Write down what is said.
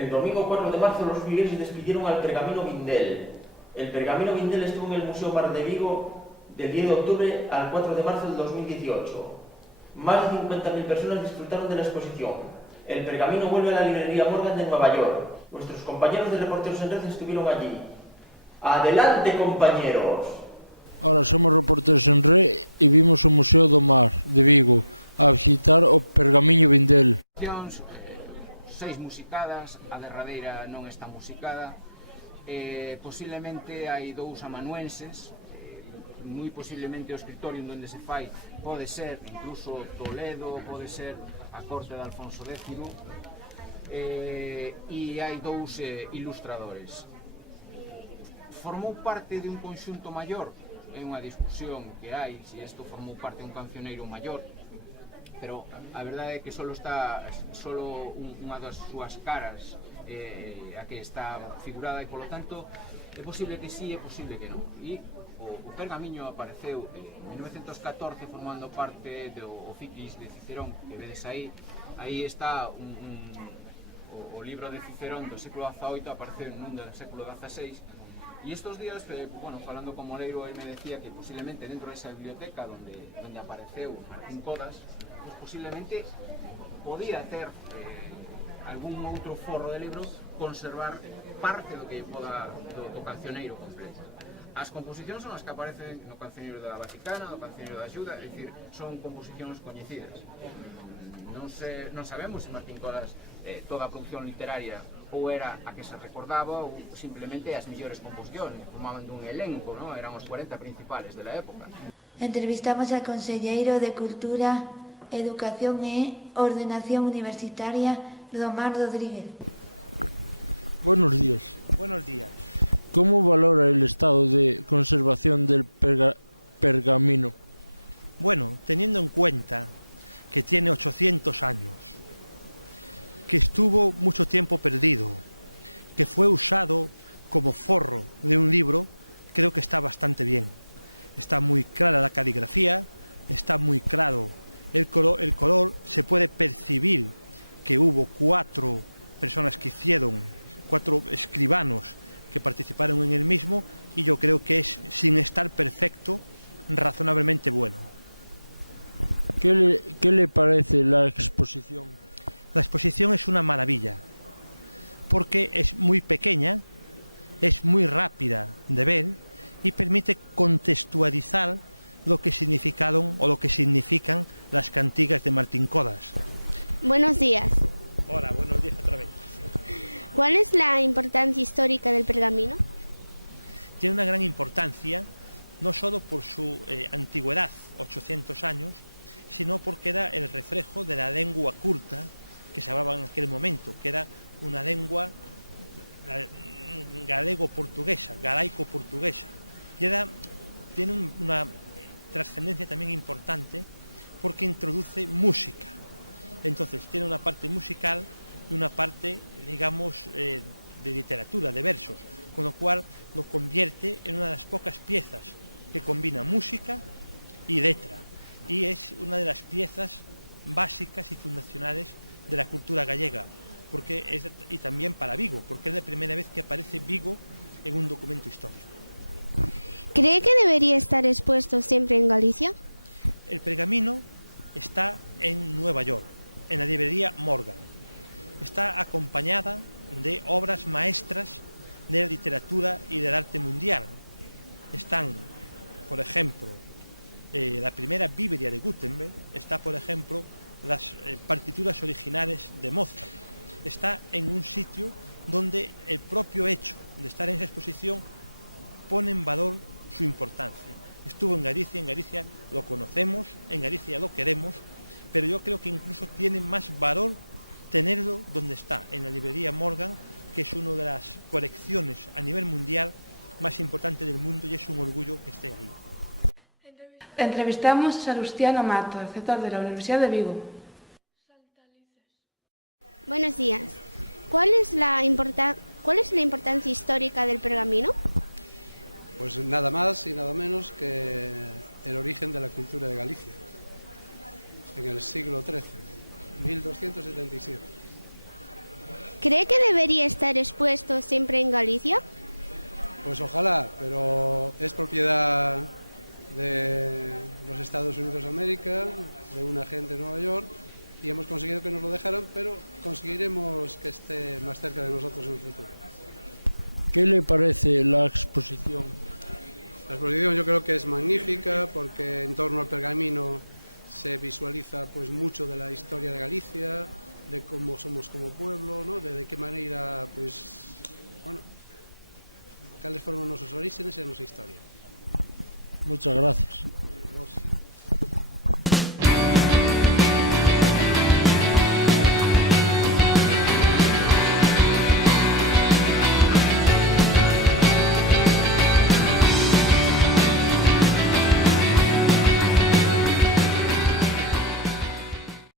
El domingo 4 de marzo los vigueses despidieron al Pergamino Vindel. El Pergamino Vindel estuvo en el Museo Bar de Vigo del 10 de octubre al 4 de marzo del 2018. Más de 50.000 personas disfrutaron de la exposición. El Pergamino vuelve a la librería Morgan de Nueva York. Nuestros compañeros de Reporteros en Red estuvieron allí. ¡Adelante, compañeros! Ahora somos Reporteros en Red e vimos o Museo do Mar de Vigo a visitar o Pergamiño Vindel. 6 musicadas, a derradeira non está musicada. Posiblemente hai 2 amanuenses, moi posiblemente o escritorio onde se fai pode ser incluso Toledo, pode ser a corte de Alfonso X, e hai 2 ilustradores. Formou parte de un conxunto maior, é unha discusión que hai se isto formou parte de un cancioneiro maior, pero a verdade é que solo unha das súas caras a que está figurada, e polo tanto é posible que sí, é posible que non. E o Pergamiño apareceu en 1914 formando parte do Fiquis de Cicerón, que vedes aí está o libro de Cicerón do século XVIII, apareceu nun do século XVI. E estes días, falando con Moleiro, ele me decía que posiblemente dentro desa biblioteca onde apareceu Martín Codas, pues posiblemente podía ter algún outro forro de libro conservar parte do que poda do cancioneiro completo. As composicións son as que aparecen no cancioneiro da Vaticana, no cancioneiro da Axuda, é dicir, son composicións coñecidas. Non sabemos se Martín Codas toda a produción literaria ou era a que se recordaba ou simplemente as mellores composicións, formaban dun elenco, ¿no? Eran os 40 principales de la época. Entrevistamos al conselleiro de Cultura, Educación e Ordenación Universitaria, Román Rodríguez. Buenos días. Buenos días. ¿Cómo valora el estado de conservación del pergamino? Bueno, teniendo en cuenta que tiene 800 años, que estuvo mucho tiempo perdido, que fue usado como forro de un libro, creo que está bastante bien. Está muy clara la caligrafía, está muy claro el color, se puede percibir que hubo 4 personas que hicieron, 4 escribanos que participaron en el mismo, y yo creo que es, sin estar perfecto, razonablemente bueno. ¿Qué le parece la exposición? La exposición es una maravilla, porque es muy pequeña, es muy rápida de ver y permite contextualizar lo que significaron o lo que significan las cantigas de Martín Codas. Buenos días. Hola, buenos días otra vez. ¿Cuál es la importancia histórica del pergamino? Tiene una gran importancia, no solo por su antigüedad, 800 años, sino porque era el reflejo de la lengua culta que se hablaba en aquel momento, que era una lengua galego-portuguesa, galaico-portuguesa. Y tiene una trascendencia también importante porque introduce música. Entonces tiene una parte musical y una parte, digamos, de literatura, de versos, con lo cual lo convierte en una de las pocas piezas que combina música y letra, y es una de las piezas básicas y fundacionales de la cultura gallega, y también para Vigo, porque es la primera vez que aparece Vigo en un documento histórico. ¿Cree que debería estar expuesto siempre en Galicia? El pergamino está en Nueva York, en la librería Morgan. Está acompañada de obras maestras de la literatura y del arte mundial. Están, por ejemplo, la primera Biblia de Gutenberg, está, por ejemplo, las partituras originales de Mozart. Está en un sitio donde el propio hecho de estar en esa exposición pone en valor su importancia. Estuvo en Galicia lo conocemos, en Galicia lo queremos, pero yo creo que incluso tiene más valor tenerlo donde está, en la librería Morgan, que es una de las colecciones a nivel mundial más importantes del mundo, y es un orgullo que esté ahí. Entrevistamos a Salustiano Mato, rector de la Universidad de Vigo. Buenos días. ¿Cuál es la importancia histórica del pergamino? Pues nada más y nada menos que el origen de la cultura de Galicia, en el siglo XIII, 1277. ¿Cree que debería estar expuesto siempre en Galicia? Pues ojalá, pero es propiedad de los Estados Unidos de América, de una gente de Nueva York, y hemos conseguido que nos lo dejaran, pero conseguiremos que esté más cerca de nosotros en el futuro. ¿Qué le parece la exposición? La exposición yo creo que es magnífica porque en torno al pergamino se visualiza pues mucho de la historia de Galicia, de cómo somos como pueblo, ¿no? De qué maneira, pues, bueno, cales foron os nosos orígenes e a nosa historia. Muchas gracias. Vos.